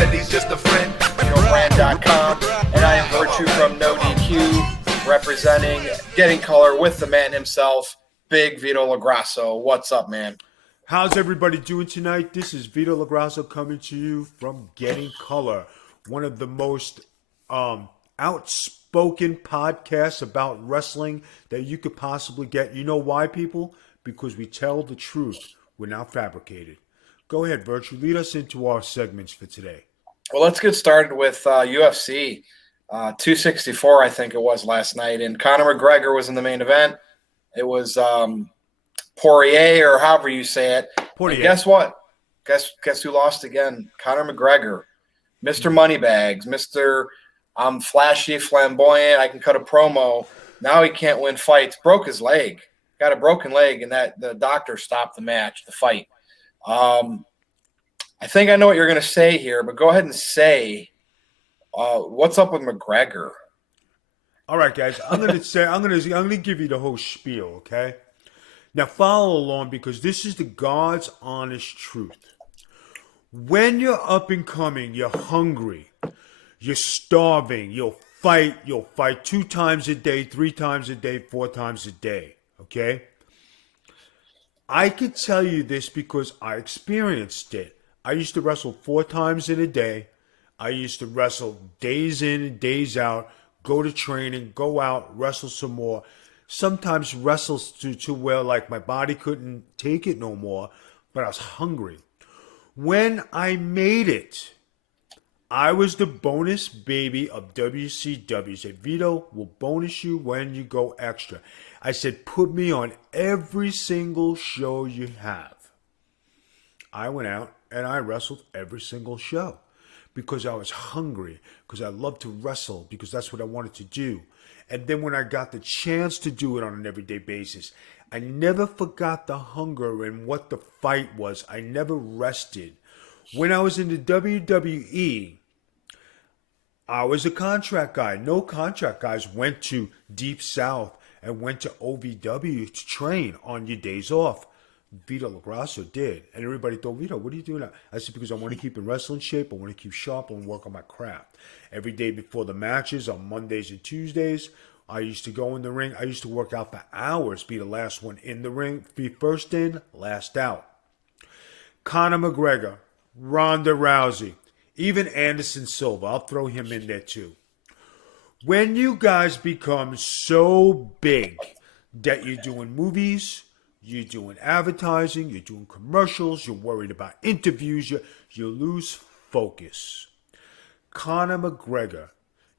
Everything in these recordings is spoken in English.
said he's just a friend. Brand.com, and I am Virtue from No DQ, representing Getting Color with the man himself, Big Vito LaGrasso. What's up, man? How's everybody doing tonight? This is Vito LaGrasso coming to you from Getting Color, one of the most outspoken podcasts about wrestling that you could possibly get. You know why, people? Because we tell the truth. We're not fabricated. Go ahead, Virtue. Lead us into our segments for today. Well, let's get started with UFC 264, I think it was last night, and Conor McGregor was in the main event. It was Poirier, or however you say it. Poirier. And guess what? Guess who lost again? Conor McGregor, Mr. Moneybags, Mr. I'm flashy, flamboyant. I can cut a promo. Now he can't win fights. Broke his leg. Got a broken leg, and that the doctor stopped the match, the fight. I think I know what you're going to say here, but go ahead and say what's up with McGregor. All right, guys. I'm going to give you the whole spiel, okay? Now follow along because this is the God's honest truth. When you're up and coming, you're hungry, you're starving, you'll fight 2 times a day, 3 times a day, 4 times a day, okay? I could tell you this because I experienced it. I used to wrestle 4 times in a day. I used to wrestle days in and days out, go to training, go out, wrestle some more. Sometimes wrestle too well, like my body couldn't take it no more, but I was hungry. When I made it, I was the bonus baby of WCW. Said, Vito, will bonus you when you go extra. I said, put me on every single show you have. I went out and I wrestled every single show because I was hungry, because I loved to wrestle, because that's what I wanted to do. And then when I got the chance to do it on an everyday basis, I never forgot the hunger and what the fight was. I never rested. When I was in the WWE, I was a contract guy. No contract guys went to Deep South and went to OVW to train on your days off. Vito LaGrasso did. And everybody thought, Vito, what are you doing now? I said, because I want to keep in wrestling shape. I want to keep sharp and work on my craft. Every day before the matches on Mondays and Tuesdays, I used to go in the ring. I used to work out for hours, be the last one in the ring, be first in, last out. Conor McGregor, Ronda Rousey, even Anderson Silva. I'll throw him in there too. When you guys become so big that you're doing movies, you're doing advertising, you're doing commercials, you're worried about interviews, you lose focus. Conor McGregor,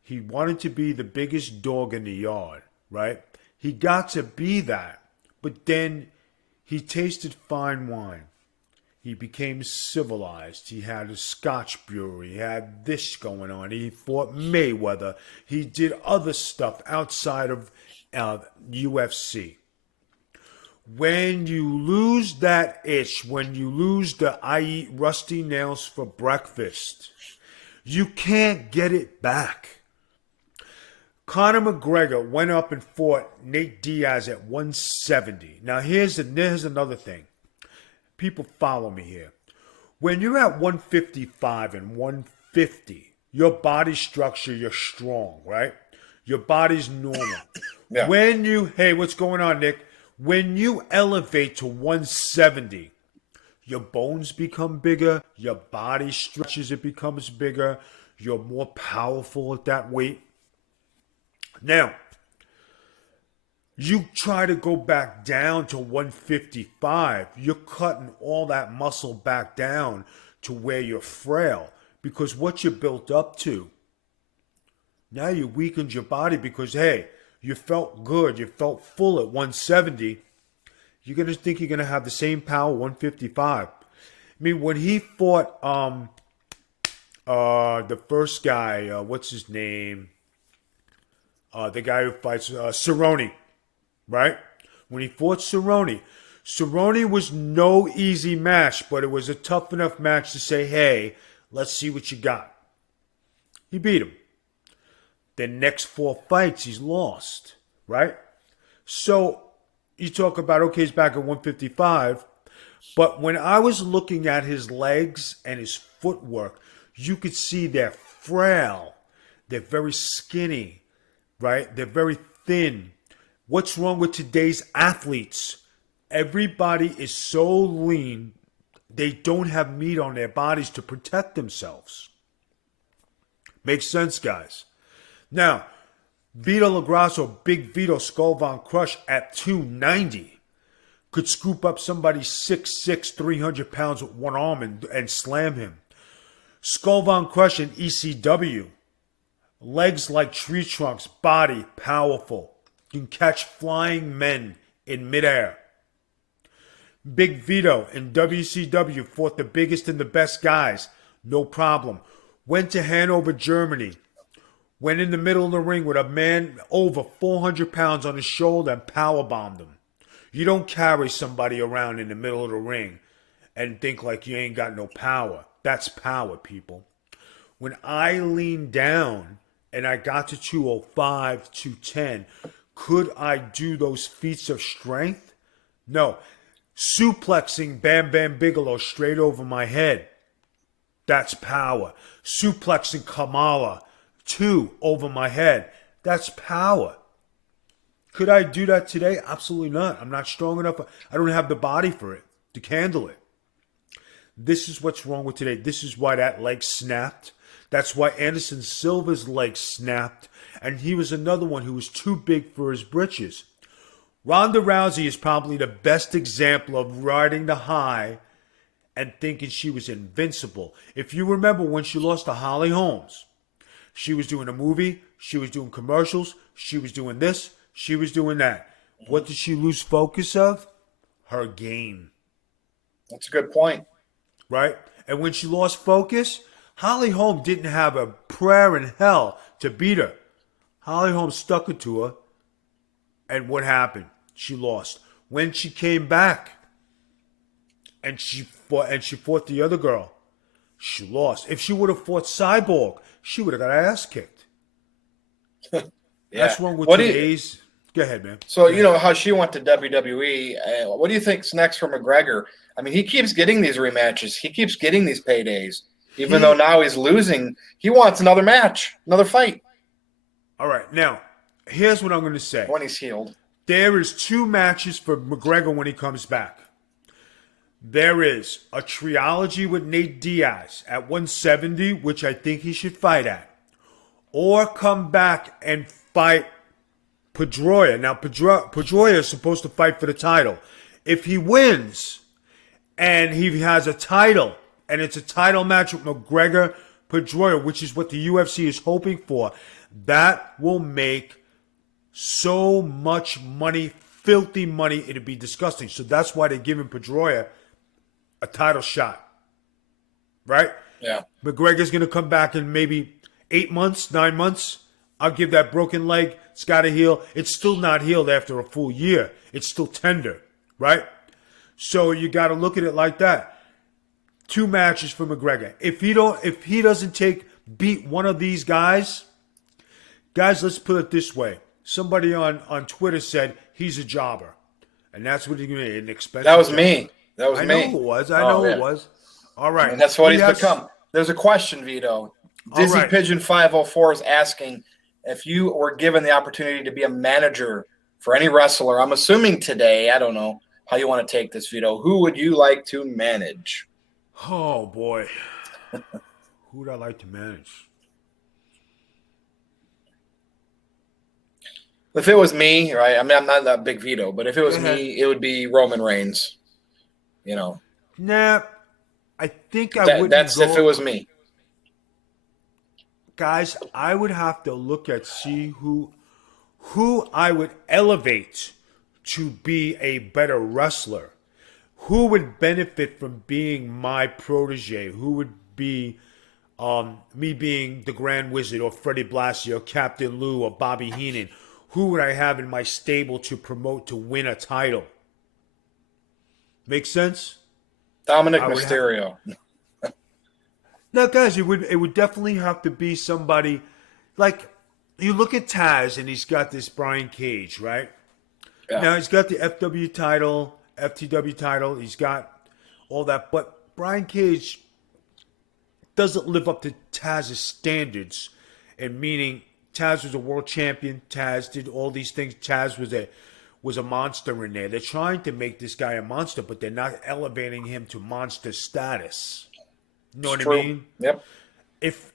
he wanted to be the biggest dog in the yard, right? He got to be that, but then he tasted fine wine. He became civilized. He had a Scotch brewery. He had this going on. He fought Mayweather. He did other stuff outside of UFC. When you lose that itch, when you lose the I eat rusty nails for breakfast, you can't get it back. Conor McGregor went up and fought Nate Diaz at 170. Now here's another thing. People follow me here. When you're at 155 and 150, your body structure, you're strong, right? Your body's normal. Yeah. Hey, what's going on, Nick? When you elevate to 170, your bones become bigger, your body stretches, it becomes bigger, you're more powerful at that weight. Now, you try to go back down to 155, you're cutting all that muscle back down to where you're frail because what you built up to, now you weakened your body because, hey, you felt good, you felt full at 170, you're going to think you're going to have the same power 155. I mean, when he fought the first guy, what's his name? The guy who fights Cerrone, right? When he fought Cerrone was no easy match, but it was a tough enough match to say, hey, let's see what you got. He beat him. The next 4 fights, he's lost, right? So you talk about, okay, he's back at 155. But when I was looking at his legs and his footwork, you could see they're frail. They're very skinny, right? They're very thin. What's wrong with today's athletes? Everybody is so lean, they don't have meat on their bodies to protect themselves. Makes sense, guys. Now, Vito LaGrasso, Big Vito Skull Von Crush at 290 could scoop up somebody 6'6", 300 pounds with one arm and slam him. Skull Von Crush in ECW. Legs like tree trunks, body powerful. Can catch flying men in midair. Big Vito in WCW fought the biggest and the best guys. No problem. Went to Hanover, Germany. Went in the middle of the ring with a man over 400 pounds on his shoulder and powerbombed him. You don't carry somebody around in the middle of the ring and think like you ain't got no power. That's power, people. When I leaned down and I got to 205, 210, could I do those feats of strength? No. Suplexing Bam Bam Bigelow straight over my head. That's power. Suplexing Kamala, 2 over my head. That's power. Could I do that today? Absolutely not. I'm not strong enough. I don't have the body for it to handle it. This is what's wrong with today. This is why that leg snapped. That's why Anderson Silva's leg snapped. And he was another one who was too big for his britches. Ronda Rousey is probably the best example of riding the high and thinking she was invincible. If you remember when she lost to Holly Holmes, she was doing a movie, she was doing commercials, she was doing this, she was doing that. What did she lose focus of? Her game. That's a good point. Right? And when she lost focus, Holly Holm didn't have a prayer in hell to beat her. Holly Holm stuck it to her. And what happened? She lost. When she came back and she fought the other girl, she lost. If she would have fought Cyborg, she would have got her ass kicked. Yeah. That's wrong with today's. Go ahead, man. So, you know how she went to WWE. What do you think's next for McGregor? I mean, he keeps getting these rematches. He keeps getting these paydays. Even though now he's losing, he wants another match, another fight. All right. Now, here's what I'm going to say. When he's healed. There is 2 matches for McGregor when he comes back. There is a trilogy with Nate Diaz at 170, which I think he should fight at. Or come back and fight Pedroia. Now, Pedroia is supposed to fight for the title. If he wins and he has a title, and it's a title match with McGregor Pedroia, which is what the UFC is hoping for, that will make so much money, filthy money, it'd be disgusting. So that's why they're giving Pedroia a title shot. Right? Yeah. McGregor's going to come back in maybe 8 months, 9 months. I'll give that broken leg. It's got to heal. It's still not healed after a full year. It's still tender. Right? So you got to look at it like that. 2 matches for McGregor. If he doesn't beat one of these guys, let's put it this way. Somebody on Twitter said he's a jobber. And that's what he's going to be, an expensive That was jobber. me. That was I me. know it was. I know it was. All right. And that's what he's become. There's a question, Vito. Dizzy right. Pigeon 504 is asking if you were given the opportunity to be a manager for any wrestler. I'm assuming today. I don't know how you want to take this, Vito. Who would you like to manage? Oh, boy. Who would I like to manage? If it was me, right? I mean, I'm not that big Vito, but if it was me, it would be Roman Reigns. You know. Nah, I think I wouldn't. That's if it was me. Guys, I would have to look at see who I would elevate to be a better wrestler. Who would benefit from being my protege? Who would be me being the Grand Wizard or Freddie Blassie or Captain Lou or Bobby Heenan? Who would I have in my stable to promote to win a title? Make sense? Dominic Mysterio. No, guys, it would definitely have to be somebody like you look at Taz and he's got this Brian Cage, right? Yeah. Now he's got the FW title, FTW title, he's got all that, but Brian Cage doesn't live up to Taz's standards, and meaning Taz was a world champion. Taz did all these things. Taz was a monster in there. They're trying to make this guy a monster, but they're not elevating him to monster status. You know It's what true. I mean? Yep.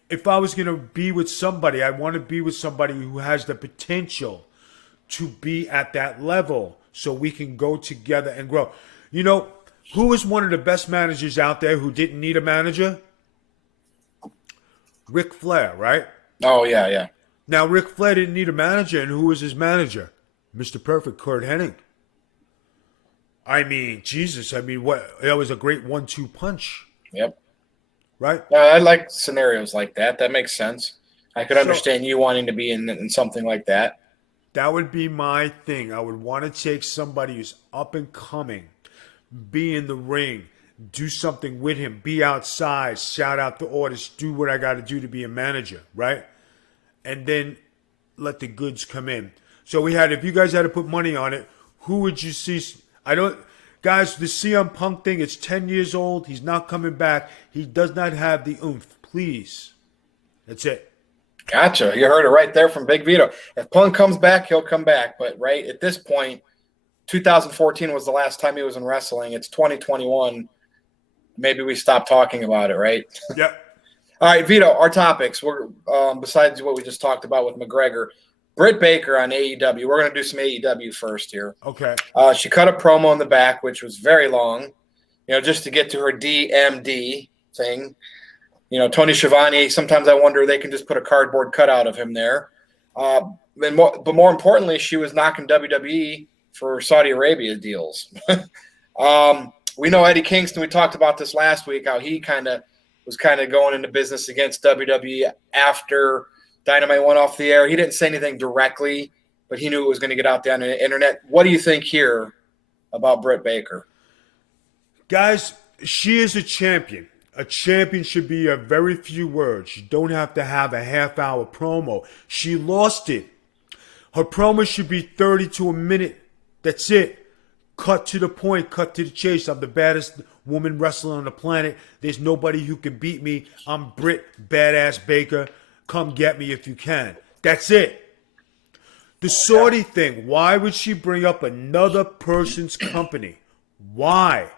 If I was gonna be with somebody, I want to be with somebody who has the potential to be at that level, so we can go together and grow. You know, who was one of the best managers out there who didn't need a manager? Ric Flair, right? Oh, yeah, yeah. Now, Ric Flair didn't need a manager, and who was his manager? Mr. Perfect, Kurt Hennig. I mean, Jesus, I mean, what? That was a great 1-2 punch, Yep. right? I like scenarios like that. That makes sense. I could So understand you wanting to be in something like that. that would be my thing. I would want to take somebody who's up and coming, be in the ring, do something with him, be outside, shout out the orders, do what I got to do to be a manager, right? And then let the goods come in. So we had, if you guys had to put money on it, who would you see? I don't, guys, the CM Punk thing, it's 10 years old. He's not coming back. He does not have the oomph. Please. That's it. Gotcha. You heard it right there from Big Vito. If Punk comes back, he'll come back. But right at this point, 2014 was the last time he was in wrestling. It's 2021. Maybe we stop talking about it, right? Yep. All right, Vito, our topics. We're besides what we just talked about with McGregor, Britt Baker on AEW. We're going to do some AEW first here. Okay. She cut a promo in the back, which was very long, just to get to her DMD thing. Tony Schiavone, sometimes I wonder they can just put a cardboard cutout of him there. But more importantly, she was knocking WWE for Saudi Arabia deals. We know Eddie Kingston, we talked about this last week, how he was going into business against WWE after Dynamite went off the air. He didn't say anything directly, but he knew it was going to get out there on the internet. What do you think here about Britt Baker? Guys, she is a champion. A champion should be a very few words. You don't have to have a half-hour promo. She lost it. Her promo should be 30 to a minute. That's it. Cut to the point, cut to the chase. I'm the baddest woman wrestler on the planet. There's nobody who can beat me. I'm Britt Badass Baker. Come get me if you can. That's it. The Saudi thing, why would she bring up another person's company? Why?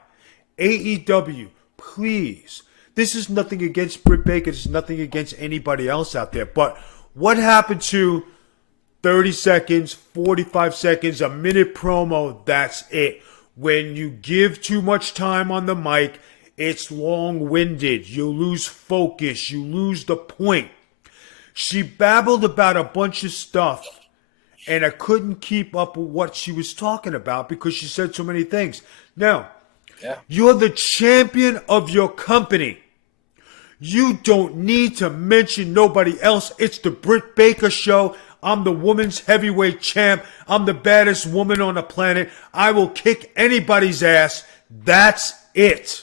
AEW, please. This is nothing against Britt Baker. This is nothing against anybody else out there. But what happened to 30 seconds, 45 seconds, a minute promo? That's it. When you give too much time on the mic, it's long-winded. You lose focus. You lose the point. She babbled about a bunch of stuff, and I couldn't keep up with what she was talking about because she said so many things. Now, you're the champion of your company. You don't need to mention nobody else. It's the Britt Baker show. I'm the women's heavyweight champ. I'm the baddest woman on the planet. I will kick anybody's ass. That's it.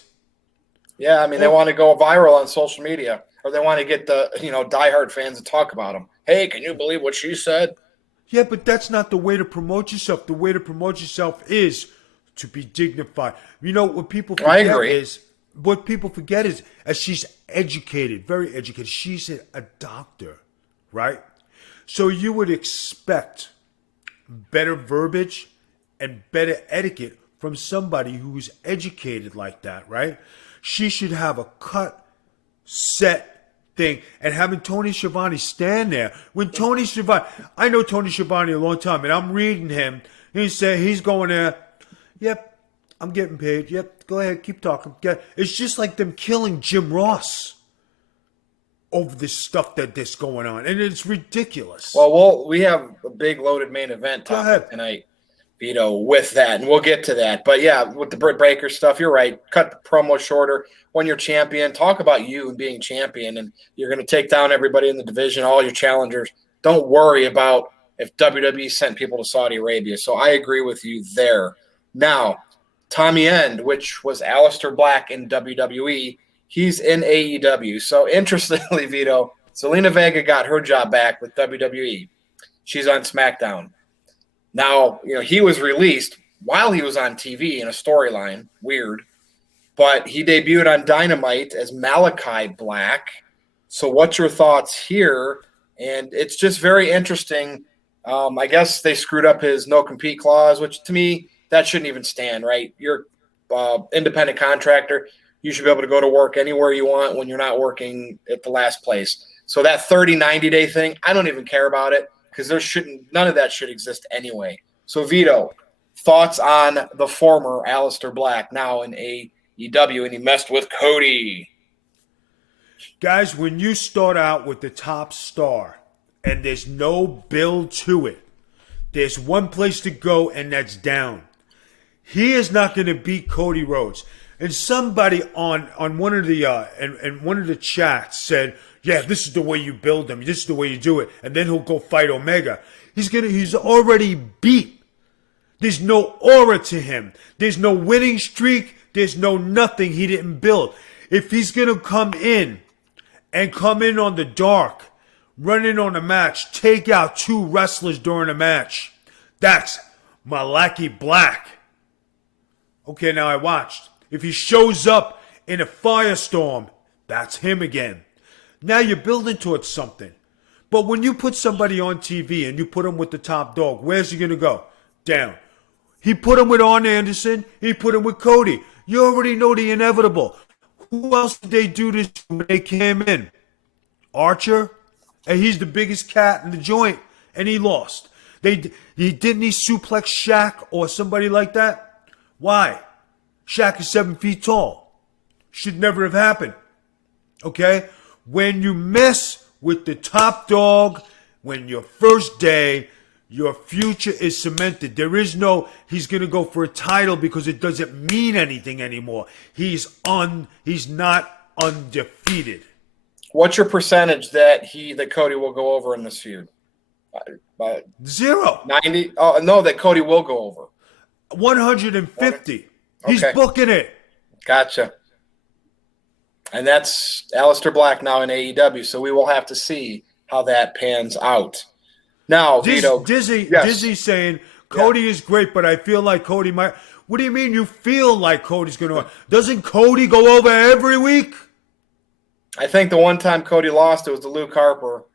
Yeah, I mean, they want to go viral on social media, or they want to get the, diehard fans to talk about them. Hey, can you believe what she said? Yeah, but that's not the way to promote yourself. The way to promote yourself is to be dignified. What people forget is as she's educated, very educated. She's a doctor, right? So you would expect better verbiage and better etiquette from somebody who's educated like that, right? She should have a cut, set thing. And having Tony Schiavone stand there. When Tony Schiavone, I know Tony Schiavone a long time, and I'm reading him. He's going there, yep, I'm getting paid. Yep, go ahead, keep talking. It's just like them killing Jim Ross over this stuff that's going on, and it's ridiculous. Well, we have a big loaded main event topic tonight, Vito, with that, and we'll get to that. But yeah, with the Britt Baker stuff, you're right. Cut the promo shorter. When you're champion, talk about you and being champion, and you're going to take down everybody in the division, all your challengers. Don't worry about if WWE sent people to Saudi Arabia. So I agree with you there. Now, Tommy End, which was Aleister Black in WWE, he's in AEW. So interestingly, Vito, Zelina Vega got her job back with WWE. She's on SmackDown. Now, he was released while he was on TV in a storyline. Weird. but he debuted on Dynamite as Malachi Black. So what's your thoughts here? And it's just very interesting. I guess they screwed up his no-compete clause, which to me, that shouldn't even stand, right? You're independent contractor. You should be able to go to work anywhere you want when you're not working at the last place. So that 30, 90-day thing, I don't even care about it because none of that should exist anyway. So Vito, thoughts on the former Aleister Black, now in AEW, and he messed with Cody. Guys, when you start out with the top star and there's no build to it, there's one place to go, and that's down. He is not going to beat Cody Rhodes. And somebody on one of the in one of the chats said, "Yeah, this is the way you build him. This is the way you do it." And then he'll go fight Omega. He's already beat. There's no aura to him. There's no winning streak. There's no nothing he didn't build. If he's going to come in on the dark, run in on a match, take out 2 wrestlers during a match, that's Malachi Black. Okay, now I watched. If he shows up in a firestorm, that's him again. Now you're building towards something. But when you put somebody on TV and you put him with the top dog, where's he going to go? Down. He put him with Arn Anderson. He put him with Cody. You already know the inevitable. Who else did they do this when they came in? Archer? And he's the biggest cat in the joint. And he lost. Didn't he suplex Shaq or somebody like that? Why? Shaq is 7 feet tall. Should never have happened. Okay? When you mess with the top dog, when your first day, your future is cemented. There is no, he's going to go for a title because it doesn't mean anything anymore. He's not undefeated. What's your percentage that Cody will go over in this feud? 0. 90? Oh, no, that Cody will go over. 150. He's booking it. Gotcha. And that's Aleister Black now in AEW, so we will have to see how that pans out. Now, Vito. Dizzy's saying, Cody is great, but I feel like Cody might. What do you mean you feel like Cody's going to? Doesn't Cody go over every week? I think the one time Cody lost, it was to Luke Harper.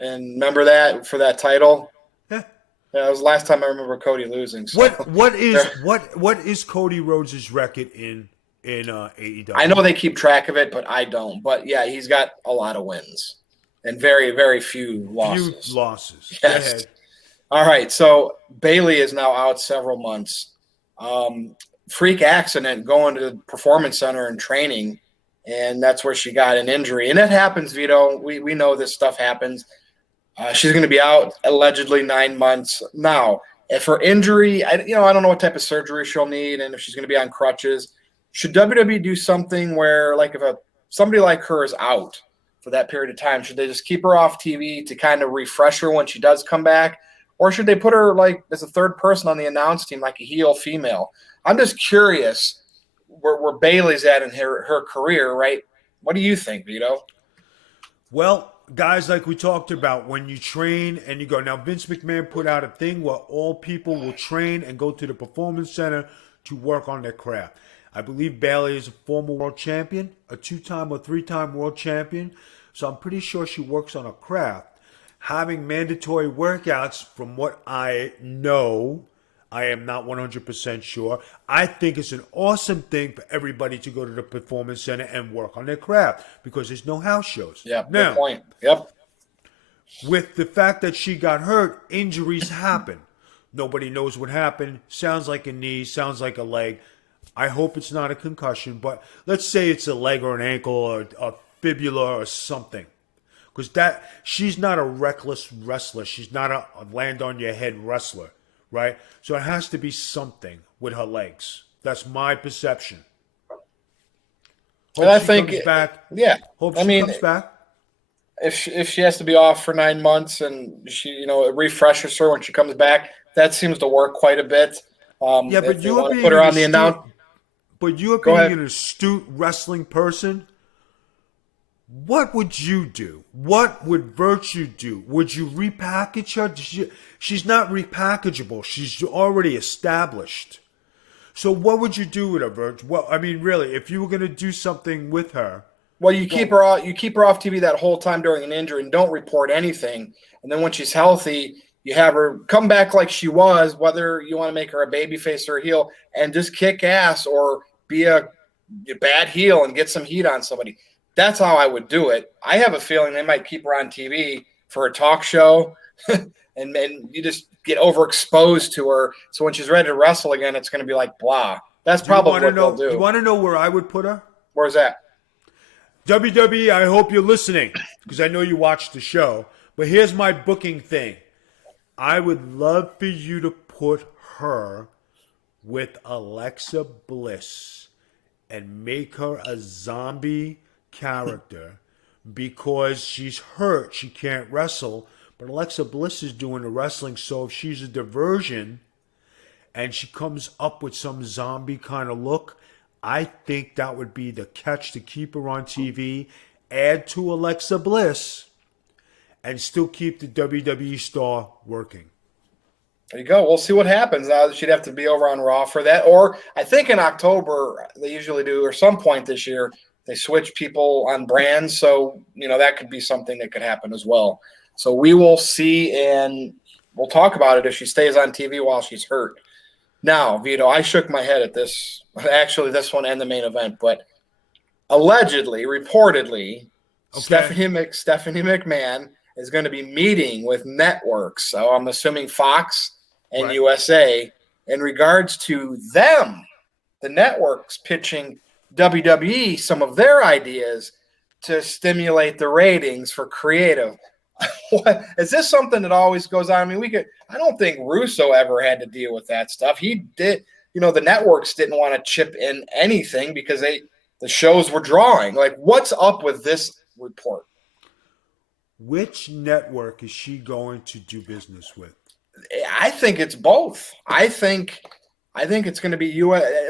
And remember that for that title? Yeah, it was the last time I remember Cody losing. So. What is Cody Rhodes' record in AEW? I know they keep track of it, but I don't. But yeah, he's got a lot of wins and very, very few losses. Yes. All right. So Bayley is now out several months. Freak accident going to the Performance Center and training, and that's where she got an injury. And it happens, Vito. We know this stuff happens. She's going to be out allegedly 9 months. Now, if her injury, I don't know what type of surgery she'll need, and if she's going to be on crutches. Should WWE do something where, like, if somebody like her is out for that period of time, should they just keep her off TV to kind of refresh her when she does come back? Or should they put her, like, as a third person on the announce team, like a heel female? I'm just curious where Bayley's at in her career, right? What do you think, Vito? Well, guys, like we talked about, when you train and you go. Now, Vince McMahon put out a thing where all people will train and go to the Performance Center to work on their craft. I believe Bayley is a former world champion, a 2-time or 3-time world champion. So I'm pretty sure she works on a craft. Having mandatory workouts, from what I know, I am not 100% sure. I think it's an awesome thing for everybody to go to the Performance Center and work on their craft because there's no house shows. Yeah, good point. Yep. With the fact that she got hurt, injuries happen. Nobody knows what happened. Sounds like a knee, sounds like a leg. I hope it's not a concussion, but let's say it's a leg or an ankle or a fibula or something. Because she's not a reckless wrestler. She's not a land-on-your-head wrestler, right? So it has to be something with her legs. That's my perception. Hope she comes back. Yeah. Hope she comes back. If she has to be off for 9 months and she, it refreshes her when she comes back, that seems to work quite a bit. But you put her on the announce. But you being an astute wrestling person, what would you do? What would Virtue do? Would you repackage her? She's not repackageable. She's already established. So what would you do with her, Virg? Well, I mean, really, if you were going to do something with her, Well, you keep well, her off. You keep her off TV that whole time during an injury, and don't report anything. And then when she's healthy, you have her come back like she was, whether you want to make her a baby face or a heel, and just kick ass or be a bad heel and get some heat on somebody. That's how I would do it. I have a feeling they might keep her on TV for a talk show, and you just get overexposed to her. So when she's ready to wrestle again, it's going to be like blah. That's do you probably want to what they'll know? You do. want to know where I would put her? Where's that? WWE, I hope you're listening because I know you watched the show. But here's my booking thing. I would love for you to put her with Alexa Bliss and make her a zombie character because she's hurt. She can't wrestle. But Alexa Bliss is doing the wrestling. So if she's a diversion and she comes up with some zombie kind of look, I think that would be the catch to keep her on TV, add to Alexa Bliss, and still keep the WWE star working. There you go. We'll see what happens. She'd have to be over on Raw for that. Or I think in October, they usually do, or some point this year, they switch people on brands. So, that could be something that could happen as well. So we will see, and we'll talk about it if she stays on TV while she's hurt. Now, Vito, I shook my head at this. Actually, this one and the main event, but allegedly, reportedly, Okay. Stephanie McMahon is going to be meeting with networks. So I'm assuming Fox and Right. USA in regards to them, the networks pitching WWE some of their ideas to stimulate the ratings for creative. What, is this something that always goes on? I mean, I don't think Russo ever had to deal with that stuff. He did, the networks didn't want to chip in anything because the shows were drawing. Like, what's up with this report? Which network is she going to do business with? I think it's both. I think it's going to be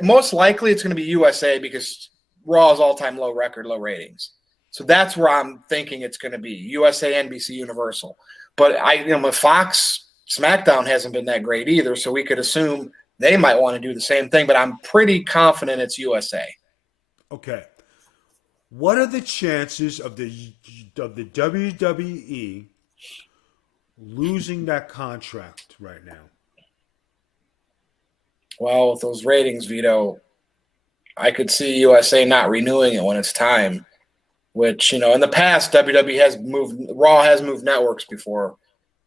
most likely it's going to be USA because Raw's all-time low record, low ratings. So that's where I'm thinking it's going to be USA, NBC, Universal. But with Fox, SmackDown hasn't been that great either, so we could assume they might want to do the same thing. But I'm pretty confident it's USA. Okay. What are the chances of the WWE losing that contract right now? Well, with those ratings, Vito, I could see USA not renewing it when it's time. Which, in the past, Raw has moved networks before,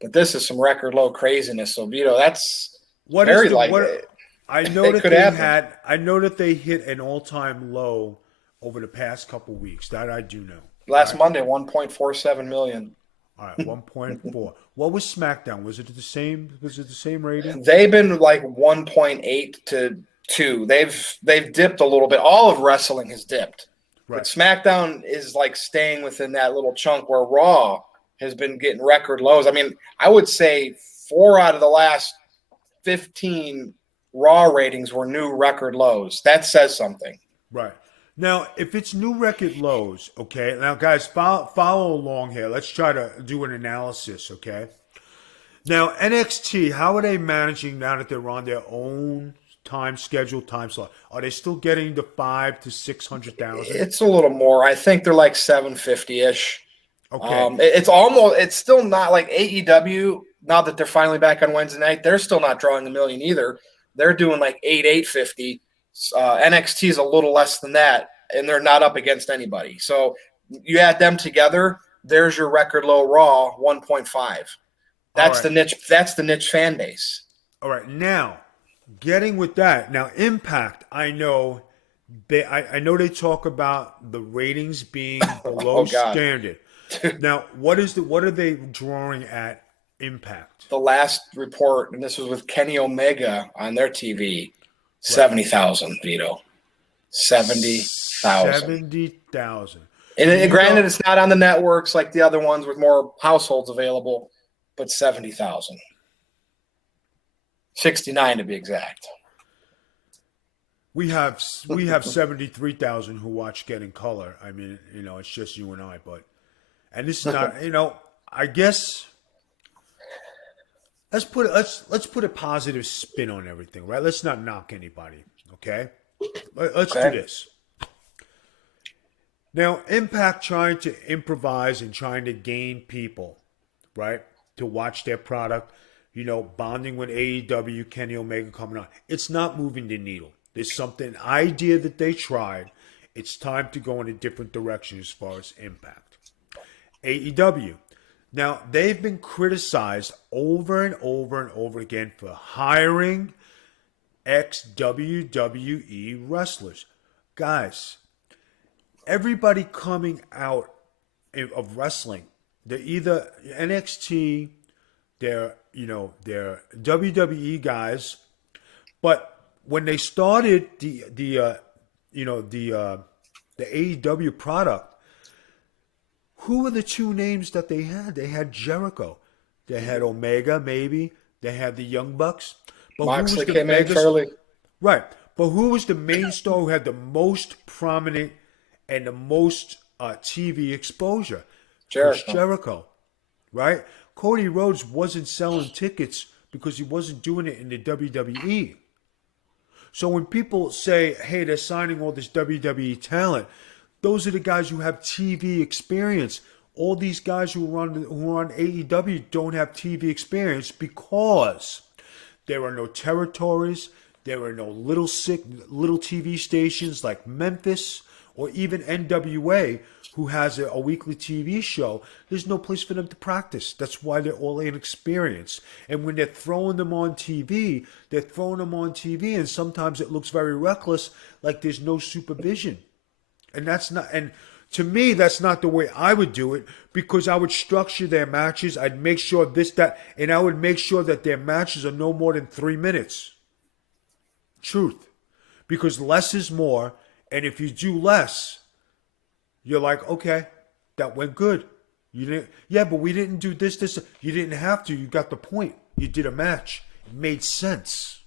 but this is some record low craziness. So, Vito, that's What is very the likely. what? I know It that could happen. I know that they hit an all-time low over the past couple weeks. That I do know. All Last right. Monday, 1.47 million. All right. 1.4. What was SmackDown? Was it the same? Was it the same rating? They've been like 1.8 to 2. They've dipped a little bit. All of wrestling has dipped. But Right. SmackDown is like staying within that little chunk where Raw has been getting record lows. I mean, I would say 4 out of the last 15 Raw ratings were new record lows. That says something. Right. Now, if it's new record lows, okay. Now, guys, follow along here. Let's try to do an analysis, okay. Now, NXT, how are they managing now that they're on their own time schedule, time slot? Are they still getting the 500,000 to 600,000? It's a little more. I think they're like 750-ish. Okay, It's still not like AEW. Now that they're finally back on Wednesday night, they're still not drawing a million either. They're doing like 850. NXT is a little less than that, and they're not up against anybody. So you add them together, there's your record low Raw 1.5. all That's right, the niche. That's the niche fan base. all right. Now, getting with that, now Impact, I know I know they talk about the ratings being below Oh God. standard. Now, what are they drawing at Impact? The last report, and this was with Kenny Omega on their TV, Right. 70,000, Vito. 70,000. 70,000. And Do you granted, know? it's not on the networks like the other ones with more households available, but 70,000. 69 to be exact. We have 73,000 who watch Getting Color. I mean, it's just you and I, but and this is not, I guess let's put a positive spin on everything, right? Let's not knock anybody, okay? Let's do Okay. this. Now, Impact trying to improvise and trying to gain people, right, to watch their product, bonding with AEW, Kenny Omega coming on. It's not moving the needle. There's something, idea that they tried. It's time to go in a different direction as far as Impact. AEW. Now, they've been criticized over and over and over again for hiring ex WWE wrestlers. Guys, everybody coming out of wrestling, they're either NXT, they're WWE guys, but when they started the AEW product, who were the two names that they had? They had Jericho, they had Omega, maybe they had the Young Bucks, but who was Moxley the came in biggest? fairly. Right, but who was the main star who had the most prominent and the most TV exposure? It was Jericho. Jericho, right? Cody Rhodes wasn't selling tickets because he wasn't doing it in the WWE. So when people say, hey, they're signing all this WWE talent, those are the guys who have TV experience. All these guys who are on AEW don't have TV experience because there are no territories. There are no little TV stations like Memphis or even NWA, who has a weekly TV show. There's no place for them to practice. That's why they're all inexperienced. And when they're throwing them on TV, and sometimes it looks very reckless, like there's no supervision. And that's not, and to me, that's not the way I would do it, because I would structure their matches. I'd make sure and I would make sure that their matches are no more than 3 minutes. Truth. Because less is more, and if you do less, you're like, okay, that went good. You didn't, yeah, but we didn't do this. You didn't have to. You got the point. You did a match. It made sense.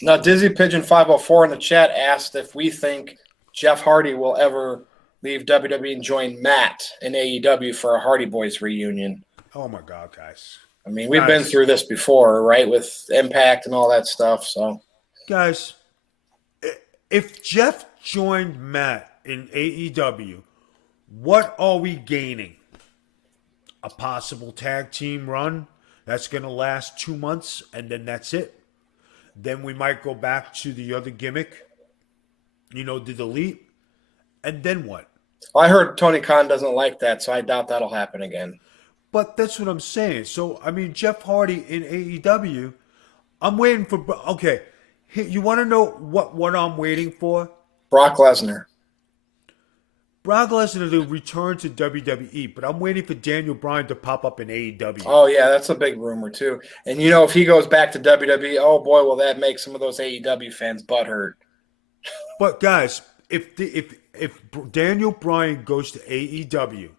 Now, Dizzy Pigeon 504 in the chat asked if we think Jeff Hardy will ever leave WWE and join Matt in AEW for a Hardy Boys reunion. Oh my God, guys. I mean, we've been through this before, right, with Impact and all that stuff. So, guys, if Jeff joined Matt in AEW, what are we gaining? A possible tag team run that's going to last 2 months, and then that's it. Then we might go back to the other gimmick, the Delete, and then what? Well, I heard Tony Khan doesn't like that, so I doubt that'll happen again. But that's what I'm saying. So, I mean, Jeff Hardy in AEW, I'm waiting for... Okay, you want to know what I'm waiting for? Brock Lesnar. Brock Lesnar to return to WWE, but I'm waiting for Daniel Bryan to pop up in AEW. Oh, yeah, that's a big rumor, too. And, if he goes back to WWE, oh, boy, will that make some of those AEW fans butthurt. But, guys, if Daniel Bryan goes to AEW,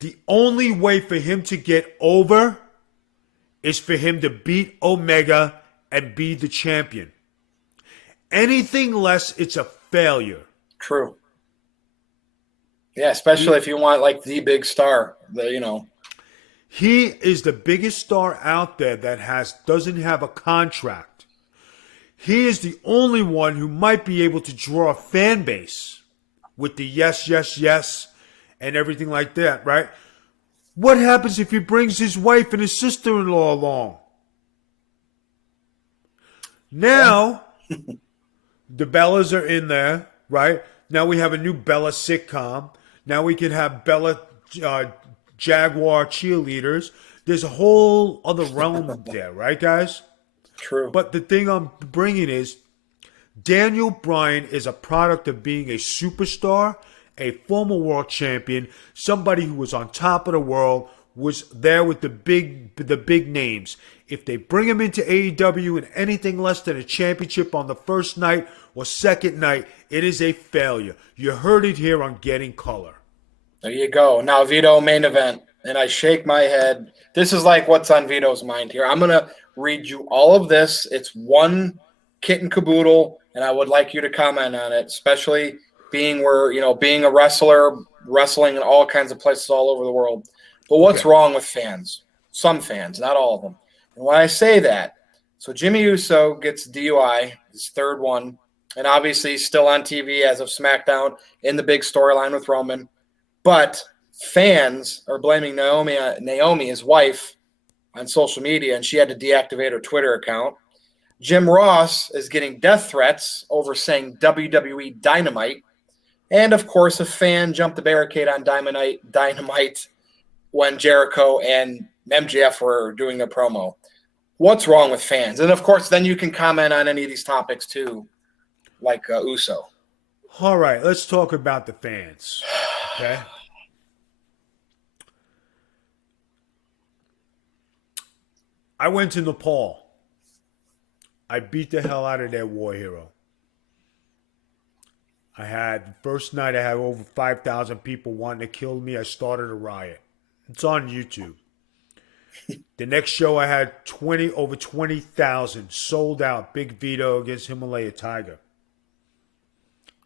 the only way for him to get over is for him to beat Omega and be the champion. Anything less, it's a failure. True. Yeah, especially if you want, like, the big star, He is the biggest star out there that doesn't have a contract. He is the only one who might be able to draw a fan base with the yes, yes, yes, and everything like that, right? What happens if he brings his wife and his sister-in-law along? Now, the Bellas are in there, right? Now we have a new Bella sitcom. Now we can have Bella Jaguar cheerleaders. There's a whole other realm there, right, guys? True. But the thing I'm bringing is Daniel Bryan is a product of being a superstar, a former world champion, somebody who was on top of the world, was there with the big names. If they bring him into AEW and anything less than a championship on the first night or second night, it is a failure. You heard it here on Getting Color. There you go. Now, Vito, main event. And I shake my head. This is like what's on Vito's mind here. I'm going to read you all of this. It's one kit and caboodle, and I would like you to comment on it, especially being a wrestler, wrestling in all kinds of places all over the world. But what's wrong with fans? Some fans, not all of them. And when I say that, so Jimmy Uso gets DUI, his third one, and obviously he's still on TV as of SmackDown in the big storyline with Roman. But fans are blaming Naomi, his wife, on social media, and she had to deactivate her Twitter account. Jim Ross is getting death threats over saying WWE Dynamite. And of course, a fan jumped the barricade on Dynamite when Jericho and MJF were doing their promo. What's wrong with fans? And of course, then you can comment on any of these topics too, like Uso. All right, let's talk about the fans. Okay. I went to Nepal. I beat the hell out of that war hero. I had the first night I had over 5,000 people wanting to kill me. I started a riot. It's on YouTube. The next show I had over 20,000 sold out. Big Vito against Himalaya Tiger.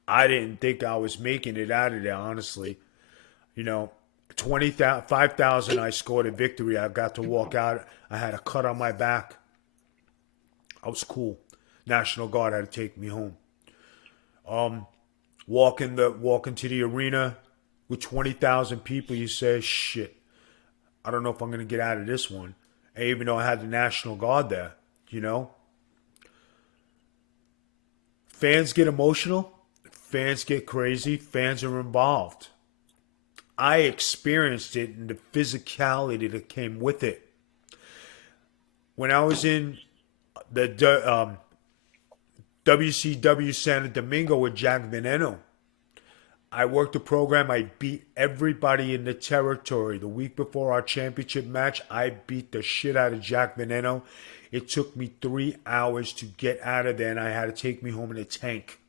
I didn't think I was making it out of there, honestly. 5,000 I scored a victory. I got to walk out. I had a cut on my back. I was cool. National Guard had to take me home. Walking to the arena with 20,000 people, you say, shit, I don't know if I'm going to get out of this one. And even though I had the National Guard there, Fans get emotional. Fans get crazy. Fans are involved. I experienced it and the physicality that came with it. When I was in the WCW Santo Domingo with Jack Veneno, I worked a program. I beat everybody in the territory. The week before our championship match, I beat the shit out of Jack Veneno. It took me 3 hours to get out of there, and I had to take me home in a tank.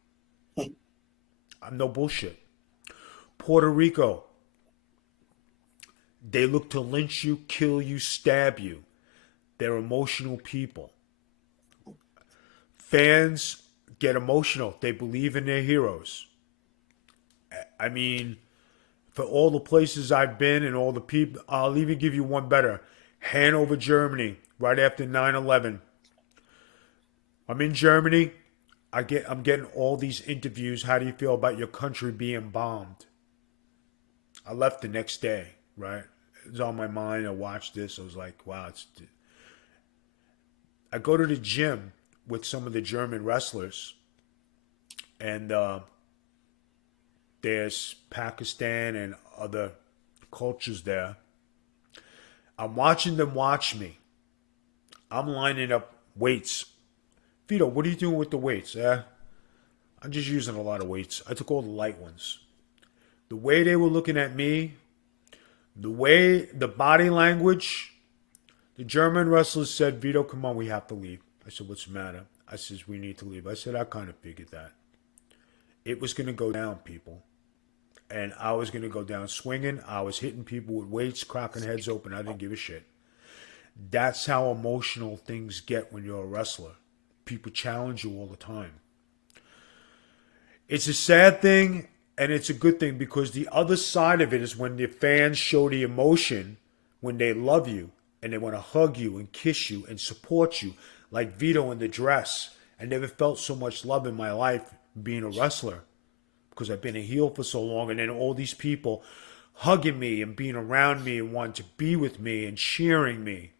I'm no bullshit. Puerto Rico, they look to lynch you, kill you, stab you. They're emotional people. Fans get emotional. They believe in their heroes. I mean, for all the places I've been and all the people, I'll even give you one better. Hanover, Germany, right after 9/11. I'm in Germany. I'm getting all these interviews. How do you feel about your country being bombed? I left the next day, right? It was on my mind. I watched this. I was like, wow. I go to the gym with some of the German wrestlers, and there's Pakistan and other cultures there. I'm watching them watch me. I'm lining up weights. Vito, what are you doing with the weights? I'm just using a lot of weights. I took all the light ones. The way they were looking at me, the body language, the German wrestlers said, Vito, come on, we have to leave. I said, what's the matter? I says, we need to leave. I said, I kind of figured that. It was going to go down, people. And I was going to go down swinging. I was hitting people with weights, cracking heads open. I didn't give a shit. That's how emotional things get when you're a wrestler. People challenge you all the time. It's a sad thing, and it's a good thing, because the other side of it is when the fans show the emotion, when they love you, and they want to hug you and kiss you and support you, like Vito in the dress. I never felt so much love in my life being a wrestler, because I've been a heel for so long, and then all these people hugging me and being around me and wanting to be with me and cheering me.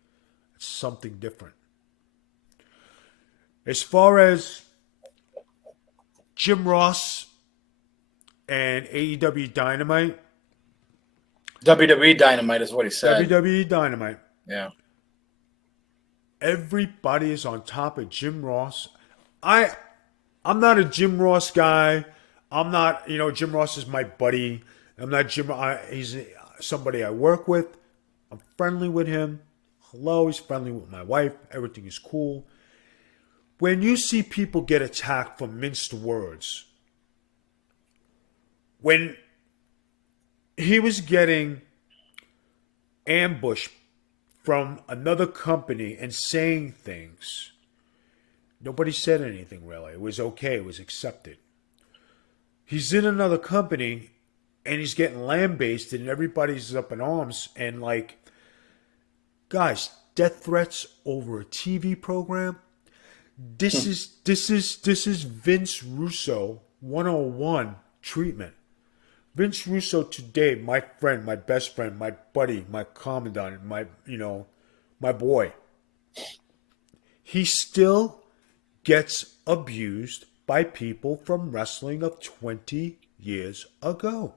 It's something different. As far as Jim Ross and AEW Dynamite. WWE Dynamite is what he said. WWE Dynamite. Yeah. Everybody is on top of Jim Ross. I'm not a Jim Ross guy. I'm not, Jim Ross is my buddy. I'm not he's somebody I work with. I'm friendly with him. Hello, he's friendly with my wife. Everything is cool. When you see people get attacked for minced words, when he was getting ambushed from another company and saying things, nobody said anything really. It was okay. It was accepted. He's in another company and he's getting lambasted and everybody's up in arms, and like Guys, death threats over a TV program. This is Vince Russo 101 treatment. Vince Russo today, my friend, my best friend, my buddy, my commandant, my boy. He still gets abused by people from wrestling of 20 years ago.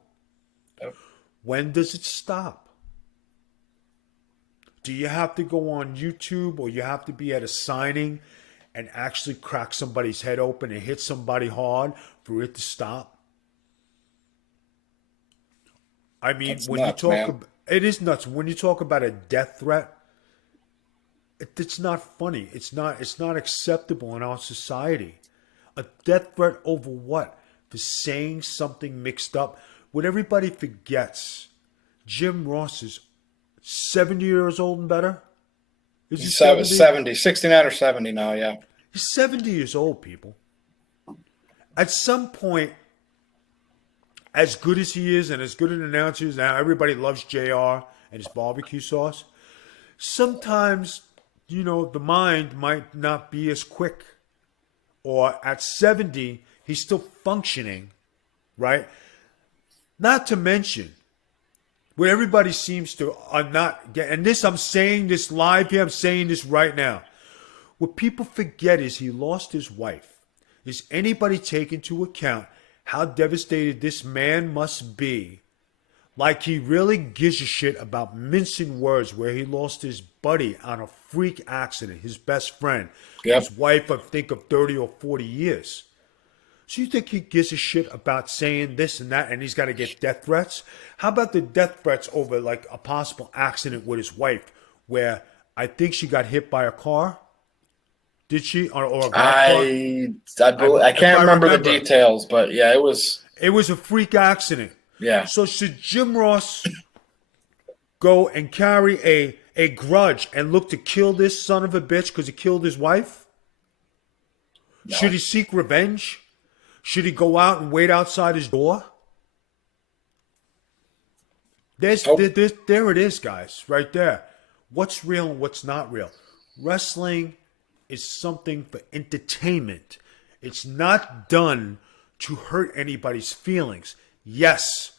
Yep. When does it stop? Do you have to go on YouTube, or you have to be at a signing and actually crack somebody's head open and hit somebody hard for it to stop? I mean, That's when nuts, you talk, man. it is nuts. When you talk about a death threat, it's not funny. It's not acceptable in our society. A death threat over what? For saying something mixed up. What everybody forgets, Jim Ross is 70 years old and better. Is he He's 70? 70, 69 or 70 now, yeah. He's 70 years old, people. At some point, as good as he is and as good an announcer as now, everybody loves JR and his barbecue sauce. Sometimes, the mind might not be as quick. Or at 70, he's still functioning, right? Not to mention, what everybody seems to not get, and this, I'm saying this live here, I'm saying this right now. What people forget is he lost his wife. Is anybody take into account how devastated this man must be? Like he really gives a shit about mincing words, where he lost his buddy on a freak accident, his best friend, Yep. his wife, I think, of 30 or 40 years. So you think he gives a shit about saying this and that, and he's got to get death threats? How about the death threats over like a possible accident with his wife, where I think she got hit by a car? Did she? Or a golf cart? I can't remember the details, but yeah, it was. It was a freak accident. Yeah. So should Jim Ross go and carry a grudge and look to kill this son of a bitch because he killed his wife? No. Should he seek revenge? Should he go out and wait outside his door? There it is, guys, right there. What's real and what's not real? Wrestling is something for entertainment. It's not done to hurt anybody's feelings. Yes,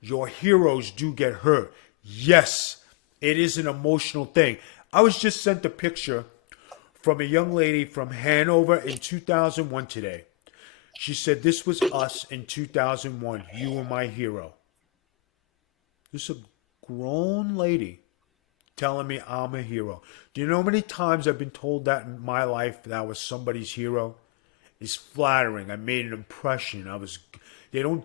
your heroes do get hurt. Yes, it is an emotional thing. I was just sent a picture from a young lady from Hanover in 2001 today. She said, "This was us in 2001. You were my hero." This is a grown lady telling me I'm a hero. Do you know how many times I've been told that in my life, that I was somebody's hero? It's flattering. I made an impression.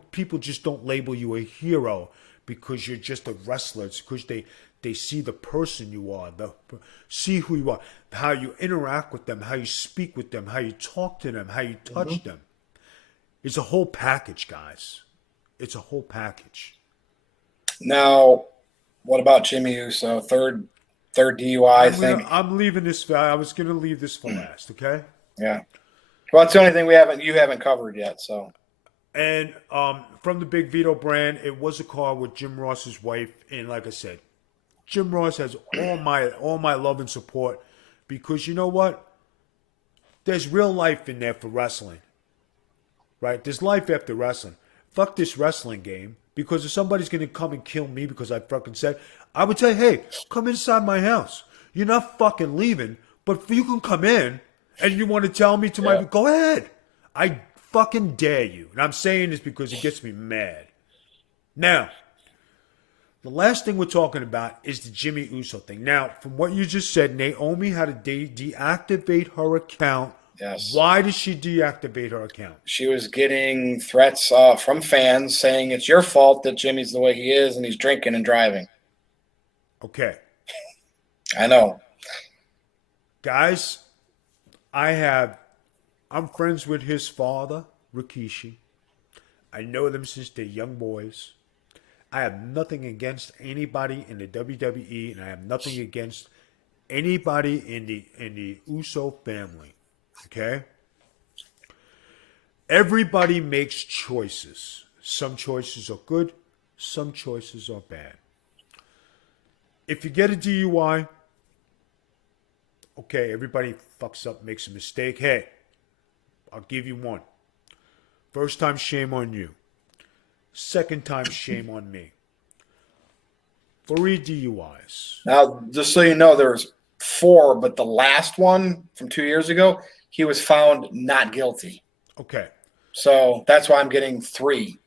People just don't label you a hero because you're just a wrestler. It's because they see the person you are, see who you are, how you interact with them, how you speak with them, how you talk to them, how you touch them. It's a whole package, guys. It's a whole package. Now, what about Jimmy Uso? Third DUI thing. I'm leaving this. I was going to leave this for last. Okay. Yeah. Well, that's the only thing you haven't covered yet. So. And from the Big Vito brand, it was a car with Jim Ross's wife, and like I said, Jim Ross has all my love and support, because you know what? There's real life in there for wrestling. Right? There's life after wrestling. Fuck this wrestling game. Because if somebody's going to come and kill me because I fucking said, I would say, hey, come inside my house. You're not fucking leaving, but you can come in and you want to tell me to my... Go ahead. I fucking dare you. And I'm saying this because it gets me mad. Now, the last thing we're talking about is the Jimmy Uso thing. Now, from what you just said, Naomi had to deactivate her account. Yes. Why did she deactivate her account? She was getting threats from fans saying it's your fault that Jimmy's the way he is and he's drinking and driving. Okay. I know. Guys, I'm friends with his father, Rikishi. I know them since they're young boys. I have nothing against anybody in the WWE, and I have nothing against anybody in the Uso family. Okay? Everybody makes choices. Some choices are good, some choices are bad. If you get a DUI, Okay, everybody fucks up, makes a mistake. Hey, I'll give you one. First time, shame on you. Second time, shame on me. 3 DUIs. Now, just so you know, there's 4, but the last one from 2 years ago, he was found not guilty. Okay. So that's why I'm getting 3.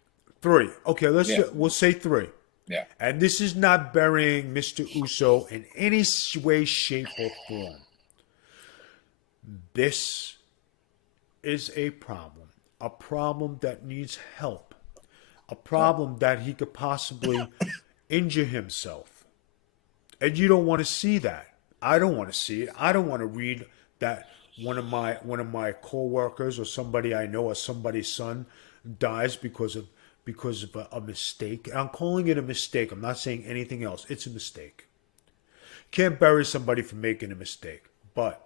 3. Okay, Yeah. we'll say 3. Yeah. And this is not burying Mr. Uso in any way, shape, or form. This is a problem that needs help, a problem that he could possibly injure himself. And you don't want to see that. I don't want to see it. I don't want to read that one of my coworkers or somebody I know or somebody's son dies because of a mistake. And I'm calling it a mistake. I'm not saying anything else. It's a mistake. Can't bury somebody for making a mistake. But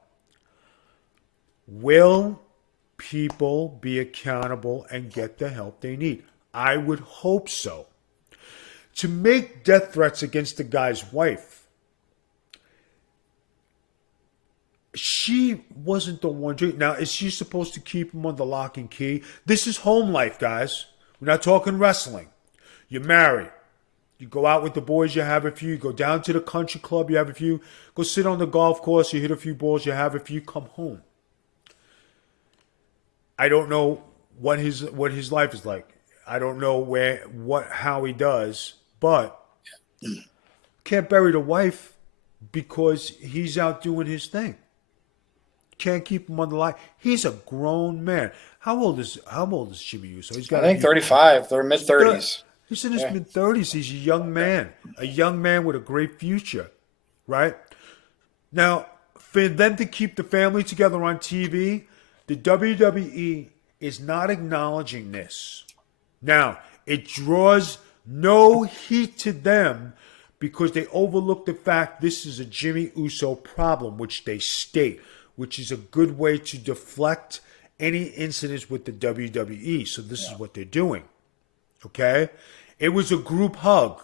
will people be accountable and get the help they need? I would hope so. To make death threats against the guy's wife, she wasn't the one doing. Now, is she supposed to keep him under lock and key? This is home life, guys. We're not talking wrestling. You're married. You go out with the boys, you have a few. You go down to the country club, you have a few. Go sit on the golf course, you hit a few balls, you have a few. Come home. I don't know what his life is like. I don't know how he does, but can't bury the wife because he's out doing his thing. Can't keep him on the line. He's a grown man. How old is Jimmy Uso? He's got. I think 35. They're mid-30s. He's in his mid-30s. He's a young man with a great future, right? Now, for them to keep the family together on TV, the WWE is not acknowledging this. Now, it draws no heat to them because they overlook the fact this is a Jimmy Uso problem, which they state, which is a good way to deflect any incidents with the WWE. So this is what they're doing. Okay? It was a group hug.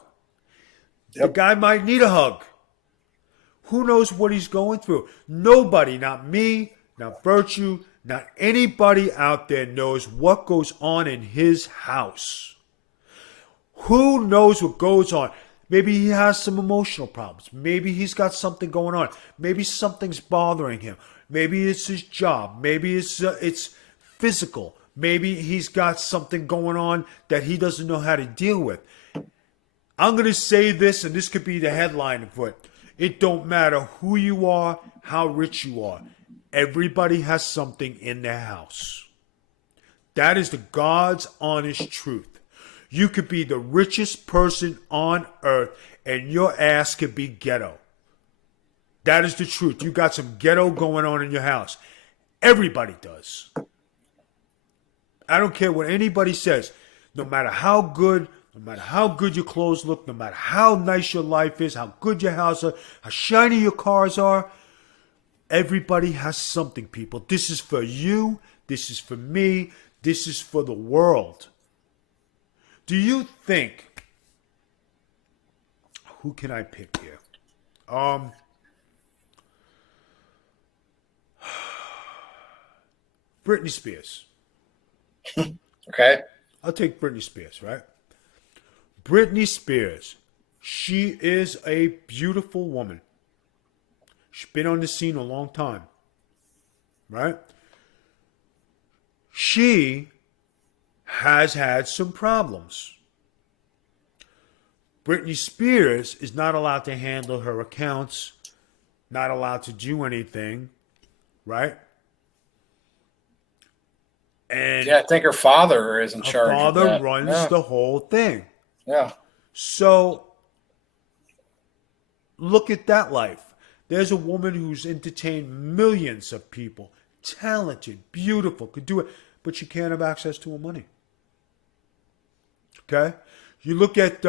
Yep. The guy might need a hug. Who knows what he's going through? Nobody, not me, not Virtue, not anybody out there knows what goes on in his house. Who knows what goes on? Maybe he has some emotional problems. Maybe he's got something going on. Maybe something's bothering him. Maybe it's his job. Maybe it's physical. Maybe he's got something going on that he doesn't know how to deal with. I'm going to say this, and this could be the headline of it. It don't matter who you are, how rich you are. Everybody has something in their house. That is the God's honest truth. You could be the richest person on earth, and your ass could be ghetto. That is the truth. You got some ghetto going on in your house. Everybody does. I don't care what anybody says. No matter how good your clothes look, no matter how nice your life is, how good your house is, how shiny your cars are, everybody has something, people. This is for you. This is for me. This is for the world. Do you think... Who can I pick here? Britney Spears. Okay. I'll take Britney Spears, right? Britney Spears. She is a beautiful woman. She's been on the scene a long time, right? She has had some problems. Britney Spears is not allowed to handle her accounts, not allowed to do anything, right? And yeah, I think her father is in charge. Her father runs the whole thing. Yeah. So look at that life. There's a woman who's entertained millions of people, talented, beautiful, could do it, but she can't have access to her money. Okay? You look at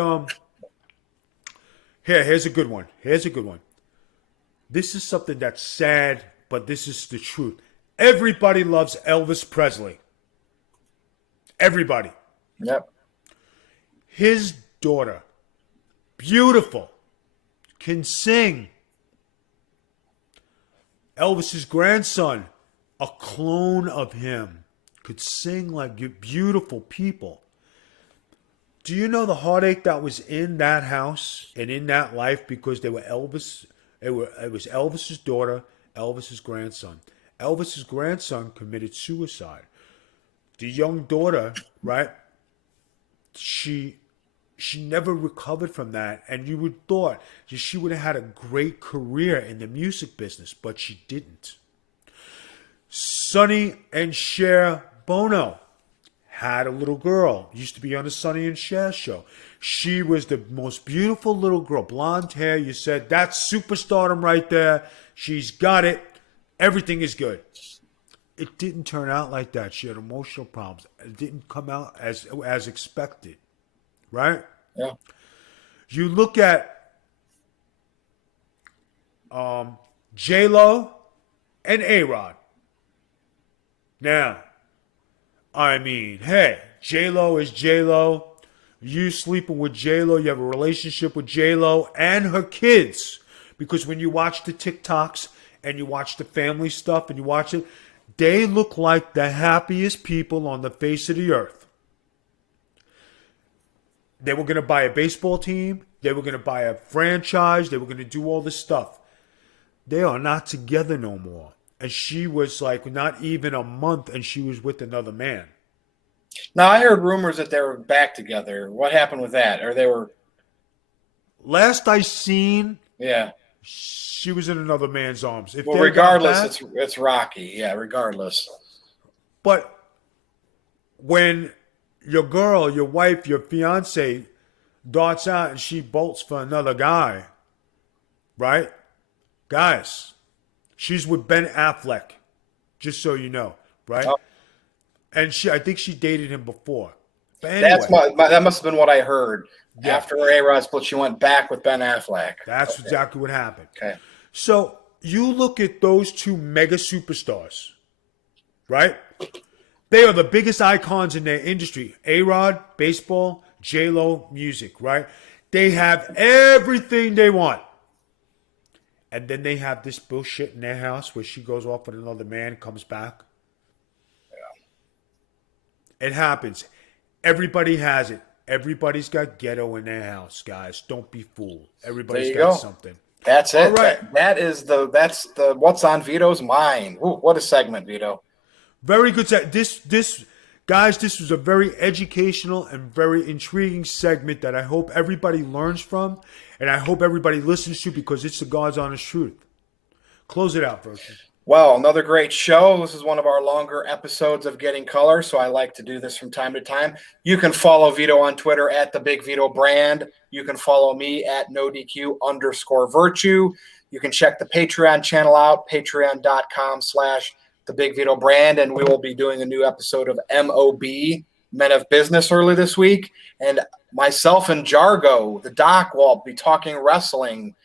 here's a good one. Here's a good one. This is something that's sad, but this is the truth. Everybody loves Elvis Presley. Everybody. Yep. His daughter, beautiful, can sing. Elvis's grandson, a clone of him, could sing like beautiful people. Do you know the heartache that was in that house and in that life because they were Elvis? It was Elvis's daughter, Elvis's grandson. Elvis's grandson committed suicide. The young daughter, right? She never recovered from that, and you would thought she would have had a great career in the music business, but she didn't. Sonny and Cher Bono had a little girl, used to be on the Sonny and Cher show. She was the most beautiful little girl, blonde hair. You said, that's superstardom right there. She's got it. Everything is good. It didn't turn out like that. She had emotional problems. It didn't come out as expected, right? Yeah. You look at J-Lo and A-Rod. Now, I mean, hey, J-Lo is J-Lo. You sleeping with J-Lo, you have a relationship with J-Lo and her kids. Because when you watch the TikToks and you watch the family stuff and you watch it, they look like the happiest people on the face of the earth. They were going to buy a baseball team. They were going to buy a franchise. They were going to do all this stuff. They are not together no more. And she was like not even a month and she was with another man. Now, I heard rumors that they were back together. What happened with that? Or they were... Last I seen, yeah, she was in another man's arms. If well, regardless, it's Rocky. Yeah, regardless. But when your girl, your wife, your fiance darts out and she bolts for another guy, right? Guys, she's with Ben Affleck, just so you know, right? Oh. And I think she dated him before. But anyway, that must have been what I heard. Yeah. After her A-Rod split, she went back with Ben Affleck. That's exactly what happened. Okay. So you look at those two mega superstars, right? They are the biggest icons in their industry. A-Rod, baseball, J-Lo, music, right? They have everything they want. And then they have this bullshit in their house where she goes off with another man, comes back. Yeah. It happens. Everybody has it. Everybody's got ghetto in their house, guys. Don't be fooled. Everybody's got something. That's it. All right. That's the what's on Vito's mind. Ooh, what a segment, Vito. Very good. Guys, this was a very educational and very intriguing segment that I hope everybody learns from and I hope everybody listens to because it's the God's honest truth. Close it out, Virtue. Well, another great show. This is one of our longer episodes of Getting Color, so I like to do this from time to time. You can follow Vito on Twitter at the Big Vito Brand. You can follow me at NoDQ_Virtue. You can check the Patreon channel out, patreon.com/the Big Vito Brand, and we will be doing a new episode of MOB, Men of Business, early this week. And myself and Jargo, the Doc, will be talking wrestling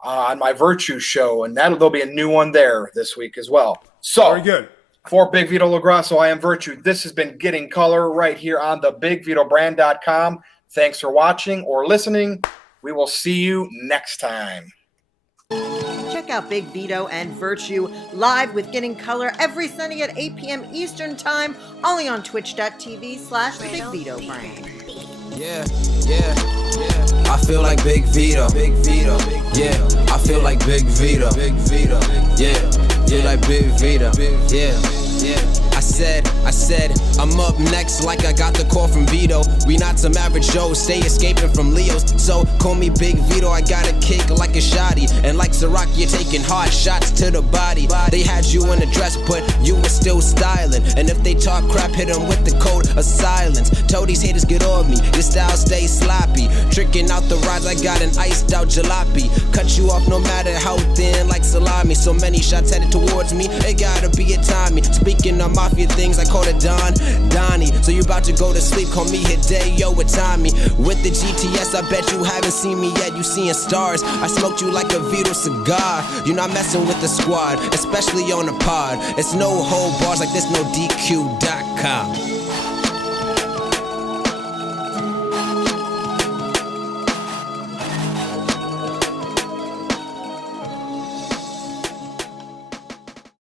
on my Virtue show, and there'll be a new one there this week as well. So, very good. For Big Vito LaGrasso, I am Virtue. This has been Getting Color right here on the BigVitoBrand.com. Thanks for watching or listening. We will see you next time. Check out Big Vito and Virtue live with Getting Color every Sunday at 8 p.m. Eastern Time, only on twitch.tv/the Big Vito Brand. Yeah. I feel like Big Vito. Yeah, I feel like Big Vito. Yeah, feel like Big Vito. Yeah. I said, I'm up next like I got the call from Vito. We not some average Joes, stay escaping from Leos. So call me Big Vito, I got a kick like a shotty. And like Ciroc, you're taking hard shots to the body. They had you in a dress, but you were still styling. And if they talk crap, hit them with the code of silence. Tell these haters get off me, your style stay sloppy. Tricking out the rides, I got an iced out jalopy. Cut you off no matter how thin, like salami. So many shots headed towards me, it gotta be a Tommy. Speaking of mafia things, I call it Donnie. So you about to go to sleep, call me Hideo with Tommy. With the GTS, I bet you haven't seen me yet, you seeing stars. I smoked you like a Vito cigar. You're not messing with the squad, especially on the pod. It's no hold bars like this, no DQ.com.